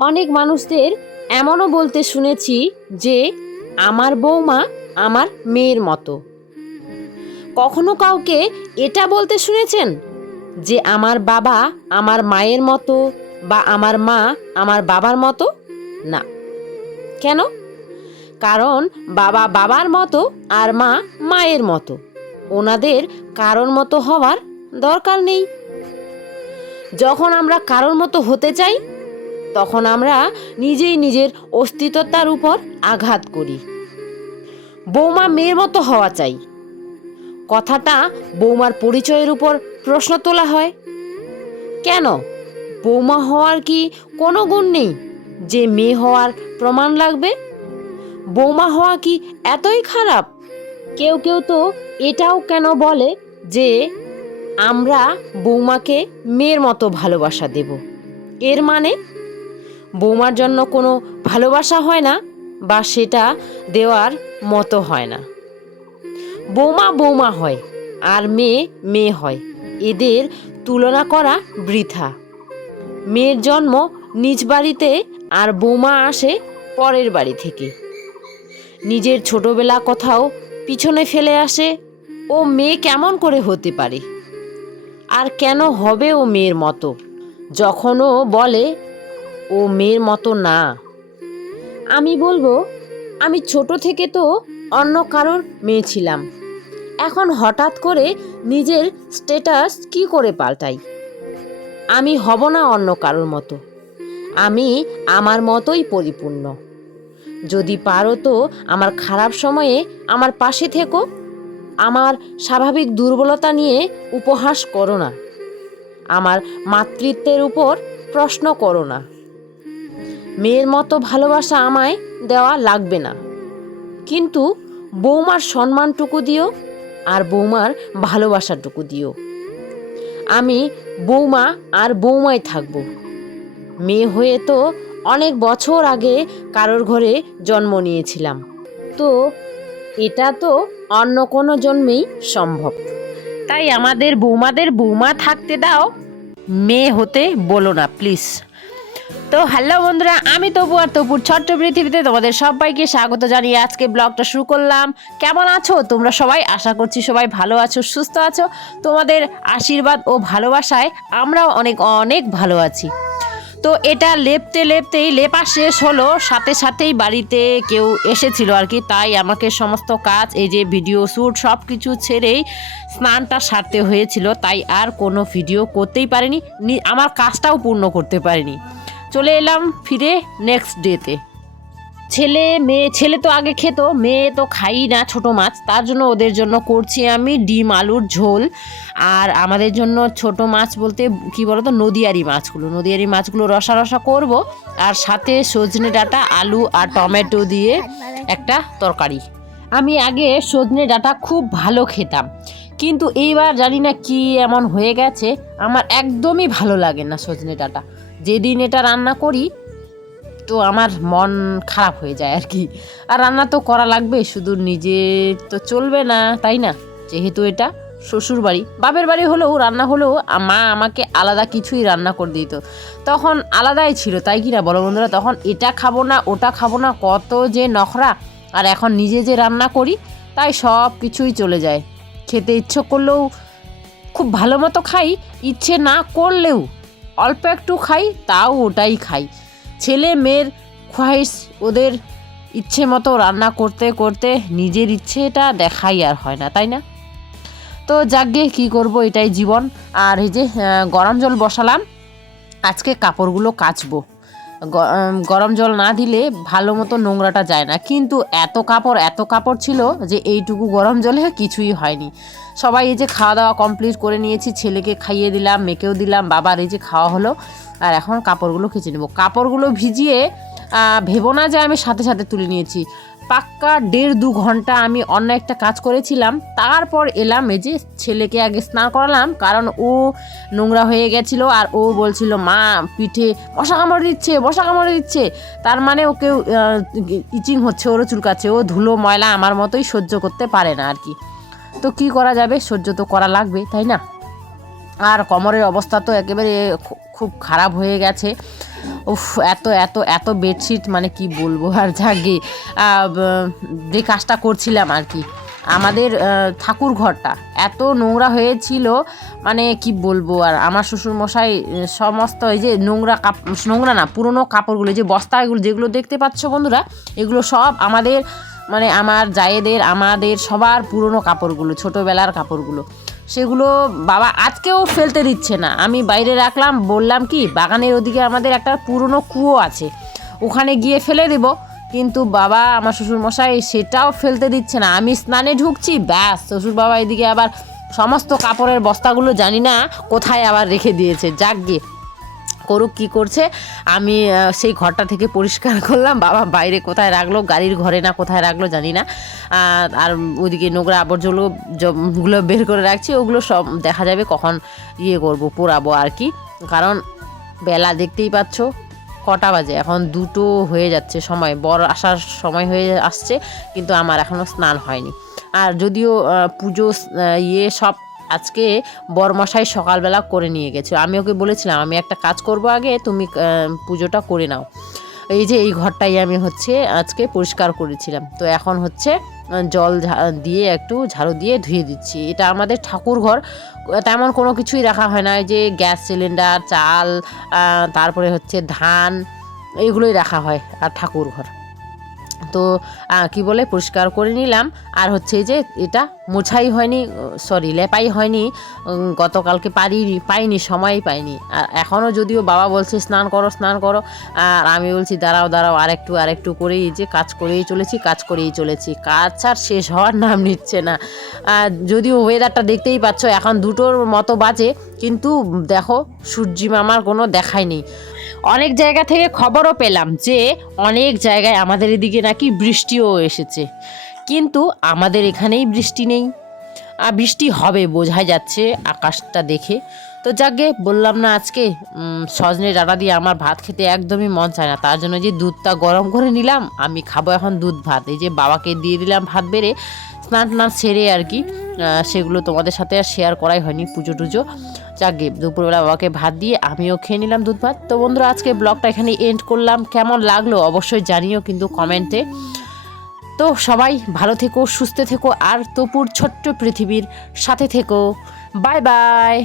অনেক মানুষদের এমনও বলতে শুনেছি যে আমার বৌমা আমার মেয়ের মতো। কখনো কাউকে এটা বলতে শুনেছেন? যে আমার বাবা আমার মায়ের মতো বা আমার মা আমার বাবার মতো? না। কেন? কারণ বাবা বাবার মতো আর মা মায়ের মতো। ওনাদের কারোর মতো হওয়ার দরকার নেই। যখন আমরা কারোর মতো হতে চাই তখন আমরা নিজেই নিজের অস্তিত্বতার উপর আঘাত করি। বৌমা মেয়ের মতো হওয়া চাই। কথাটা বৌমার পরিচয়ের উপর প্রশ্ন তোলা হয়। কেন? বৌমা হওয়ার কি কোনো গুণ নেই? যে মেয়ে হওয়ার প্রমাণ লাগবে? বৌমা হওয়া কি এতই খারাপ? কেউ কেউ তো এটাও কেন বলে যে আমরা বৌমাকে মেয়ের মতো ভালোবাসা দেব। এর মানে বৌমার জন্য কোনো ভালোবাসা হয় না বা সেটা দেওয়ার মতো হয় না। বৌমা বৌমা হয় আর মেয়ে মেয়ে হয়। এদের তুলনা করা বৃথা। মেয়ের জন্ম নিজ বাড়িতে আর বৌমা আসে পরের বাড়ি থেকে। নিজের ছোটবেলা কোথাও পিছনে ফেলে আসে, ও মেয়ে কেমন করে হতে পারে? আর কেন হবে ও মেয়ের মতো? যখন ও বলে ও মেয়ের মতো না। আমি বলব, আমি ছোট থেকে তো অন্য কারোর মেয়ে ছিলাম। এখন হঠাৎ করে নিজের স্ট্যাটাস কি করে পাল্টাই? আমি হব না অন্য কারোর মতো। আমি আমার মতোই পরিপূর্ণ। যদি পারো তো আমার খারাপ সময়ে আমার পাশে থেকো। আমার স্বাভাবিক দুর্বলতা নিয়ে উপহাস করো না। আমার মাতৃত্বের উপর প্রশ্ন করো না। মেয়ের মতো ভালোবাসা আমায় দেওয়া লাগবে না। কিন্তু বৌমার সম্মানটুকু দিও আর বৌমার ভালোবাসাটুকু দিও। আমি বৌমা আর বৌমাই থাকব। মেয়ে হয়ে তো অনেক বছর আগে কারোর ঘরে জন্ম নিয়েছিলাম। তো এটা তো অন্য কোনো জন্মেই সম্ভব। তাই আমাদের বৌমাদের বৌমা থাকতে দাও। মেয়ে হতে বলো না, প্লিজ। তো হ্যালো বন্ধুরা, আমি তবু আর তবুর ছোট্ট পৃথিবীতে তোমাদের সবাইকে স্বাগত জানিয়ে আজকে ব্লগটা শুরু করলাম। কেমন আছো? তোমরা সবাই আশা করছি সবাই ভালো আছো, সুস্থ আছো। তোমাদের আশীর্বাদ ও ভালোবাসায় আমরাও অনেক অনেক ভালো আছি। তো এটা লেপতে লেপতেই, লেপা শেষ হলো, সাথে সাথেই বাড়িতে কেউ এসেছিল আর কি। তাই আমাকে সমস্ত কাজ, এই যে ভিডিও শ্যুট সব কিছু ছেড়েই স্নানটা সারতে হয়েছিল। তাই আর কোনো ভিডিও করতেই পারিনি আমার কাজটাও পূর্ণ করতে পারিনি। চলে এলাম ফিরে নেক্সট ডেতে ছেলে, মেয়ে, ছেলে তো আগে খেত, মেয়ে তো খাই না ছোট মাছ, তার জন্য ওদের জন্য করছি আমি ডিম, আলুর ঝোল। আর আমাদের জন্য ছোট মাছ বলতে কি বলতো, নদিয়ারি মাছগুলো। নদিয়ারি মাছগুলো রসা রসা করব, আর সাথে সজনে ডাঁটা, আলু আর টমেটো দিয়ে একটা তরকারি। আমি আগে সজনে ডাঁটা খুব ভালো খেতাম, কিন্তু এইবার জানি না কি এমন হয়ে গেছে, আমার একদমই ভালো লাগে না সজনে ডাঁটা। যেদিন এটা রান্না করি, তো আমার মন খারাপ হয়ে যায় আর কি। আর রান্না তো করা লাগবে, শুধু নিজে তো চলবে না, তাই না? যেহেতু এটা শ্বশুর বাড়ি বাপের বাড়ি হলেও, রান্না হলেও মা আমাকে আলাদা কিছুই রান্না করে দিত। তখন আলাদাই ছিল, তাই কি না বলো বন্ধুরা? তখন এটা খাব না, ওটা খাব না, কত যে নখরা। আর এখন নিজে যে রান্না করি, তাই সব কিছুই চলে যায়। খেতে ইচ্ছে করলেও খুব ভালো মতো খাই, ইচ্ছে না করলেও অল্প একটু খাই, তাও ওটাই খাই। ছেলে মেয়ের খোয়াইশ ওদের ইচ্ছে মতো রান্না করতে করতে নিজের ইচ্ছেটা দেখাই আর হয় না, তাই না? তো যাকগে, কি করব এটাই জীবন। আর এই যে গরম জল বসালাম, আজকে কাপড়গুলো কাচবো। গরম জল না দিলে ভালো মতো নোংরাটা যায় না। কিন্তু এত কাপড় এত কাপড় ছিল যে এইটুকু গরম জলে কিছুই হয়নি। সবাই এই যে খাওয়া দাওয়া কমপ্লিট করে নিয়েছি, ছেলেকে খাইয়ে দিলাম, মেয়েকেও দিলাম, বাবার এই যে খাওয়া হলো, আর এখন কাপড়গুলো খেঁচে নেব। কাপড়গুলো ভিজিয়ে ভেবো না যে আমি সাথে সাথে তুলে নিয়েছি। পাক্কা দেড় দু ঘণ্টা আমি অন্য একটা কাজ করেছিলাম। তারপর এলাম এই যে ছেলেকে আগে স্নান করালাম, কারণ ও নোংরা হয়ে গেছিল আর ও বলছিল, মা, পিঠে বসা কামড় দিচ্ছে বসা কামড় দিচ্ছে। তার মানে ওকে ইচিং হচ্ছে, ওরও চুলকাচ্ছে, ও ধুলো, ময়লা আমার মতোই সহ্য করতে পারে না আর কি। তো কি করা যাবে? সহ্য তো করা লাগবে, তাই না? আর কোমরের অবস্থা তো একেবারে খুব খারাপ হয়ে গেছে। উফ, এত এত এত বেডশিট মানে কি বলব আর যাকে যে কাজটা করছিলাম আর কি। আমাদের ঠাকুর ঘরটা এত নোংরা হয়েছিল মানে কি বলব আর, আমার শ্বশুর মশাই সমস্ত এই যে নোংরা কাপ, নোংরা না, পুরনো কাপড়গুলো যে বস্তাগুলো, যেগুলো দেখতে পাচ্ছ বন্ধুরা, এগুলো সব আমাদের মানে আমার জায়েদের, আমাদের সবার পুরনো কাপড়গুলো, ছোটোবেলার কাপড়গুলো। সেগুলো বাবা আজকেও ফেলতে দিচ্ছে না। আমি বাইরে রাখলাম, বললাম কি, বাগানের ওদিকে আমাদের একটা পুরনো কুয়ো আছে, ওখানে গিয়ে ফেলে দেব। কিন্তু বাবা, আমার শ্বশুরমশাই সেটাও ফেলতে দিচ্ছে না। আমি স্নানে ঢুকছি, ব্যাস শ্বশুর বাবা এদিকে আবার সমস্ত কাপড়ের বস্তাগুলো জানি না কোথায় আবার রেখে দিয়েছে। যাক গিয়ে। করুক, কি করছে, আমি সেই ঘরটা থেকে পরিষ্কার করলাম। বাবা বাইরে কোথায় রাখল, গাড়ির ঘরে না কোথায় রাখল জানি না। আর ওইদিকে নোংরা আবর্জনগুলো গুলো বের করে রাখছি, ওগুলো সব দেখা যাবে কখন ইয়ে করব, পোড়াবো আর কি। কারণ বেলা দেখতেই পাচ্ছ, কটা বাজে, এখন দুটো হয়ে যাচ্ছে সময়, বর আসার সময় হয়ে আসছে, কিন্তু আমার এখনও স্নান হয়নি। আর যদিও পুজো ইয়ে সব আজকে বরমশাই সকালবেলা করে নিয়ে গেছে। আমি ওকে বলেছিলাম, আমি একটা কাজ করব আগে, তুমি পুজোটা করে নাও। এই যে এই ঘরটাই আমি হচ্ছে আজকে পরিষ্কার করেছিলাম। তো এখন হচ্ছে জল দিয়ে একটু ঝাড়ু দিয়ে ধুয়ে দিচ্ছি। এটা আমাদের ঠাকুর ঘর, তেমন কোনো কিছুই রাখা হয় না। যে গ্যাস সিলিন্ডার, চাল তারপরে হচ্ছে ধান, এইগুলোই রাখা হয়, আর ঠাকুর ঘর। তো কি বলে, পরিষ্কার করে নিলাম। আর হচ্ছে যে, এটা মোছাই হয়নি সরি লেপাই হয়নি গতকালকে পারি, পাইনি সময় পাইনি। আর এখনও যদিও বাবা বলছে, স্নান করো স্নান করো। আর আমি বলছি, দাঁড়াও দাঁড়াও, আরেকটু আরেকটু করেই যে, কাজ করেই চলেছি, কাজ করেই চলেছি। কাজ আর শেষ হওয়ার নাম নিচ্ছে না। যদিও ওয়েদারটা দেখতেই পাচ্ছ, এখন দুটোর মতো বাজে, কিন্তু দেখো, সূর্যি মামার কোনো দেখাই নেই। অনেক জায়গা থেকে খবরও পেলাম যে অনেক জায়গায় আমাদের এদিকে নাকি বৃষ্টিও এসেছে। কিন্তু আমাদের এখানেই বৃষ্টি নেই। আর বৃষ্টি হবে, বোঝাই যাচ্ছে আকাশটা দেখে। তো যাকে বললাম না আজকে সজনে ডাটা দিয়ে আমার ভাত খেতে একদমই মন চায় না। তার জন্য যে দুধটা গরম করে নিলাম, আমি খাব এখন দুধ ভাত। এই যে বাবাকে দিয়ে দিলাম ভাত বেড়ে স্নান টান সেরে আর কি সেগুলো তোমাদের সাথে আর শেয়ার করাই হয়নি পুজো টুজো যাকে দুপুরবেলা বাবাকে ভাত দিয়ে আমিও খেয়ে নিলাম দুধ ভাত। তো বন্ধুরা, আজকে ব্লগটা এখানে এন্ড করলাম। কেমন লাগল অবশ্যই জানিও কিন্তু কমেন্টে। তো সবাই ভালো থেকো, সুস্থ থেকো, আর তপুর ছোট্ট পৃথিবীর সাথে থেকো। Bye bye.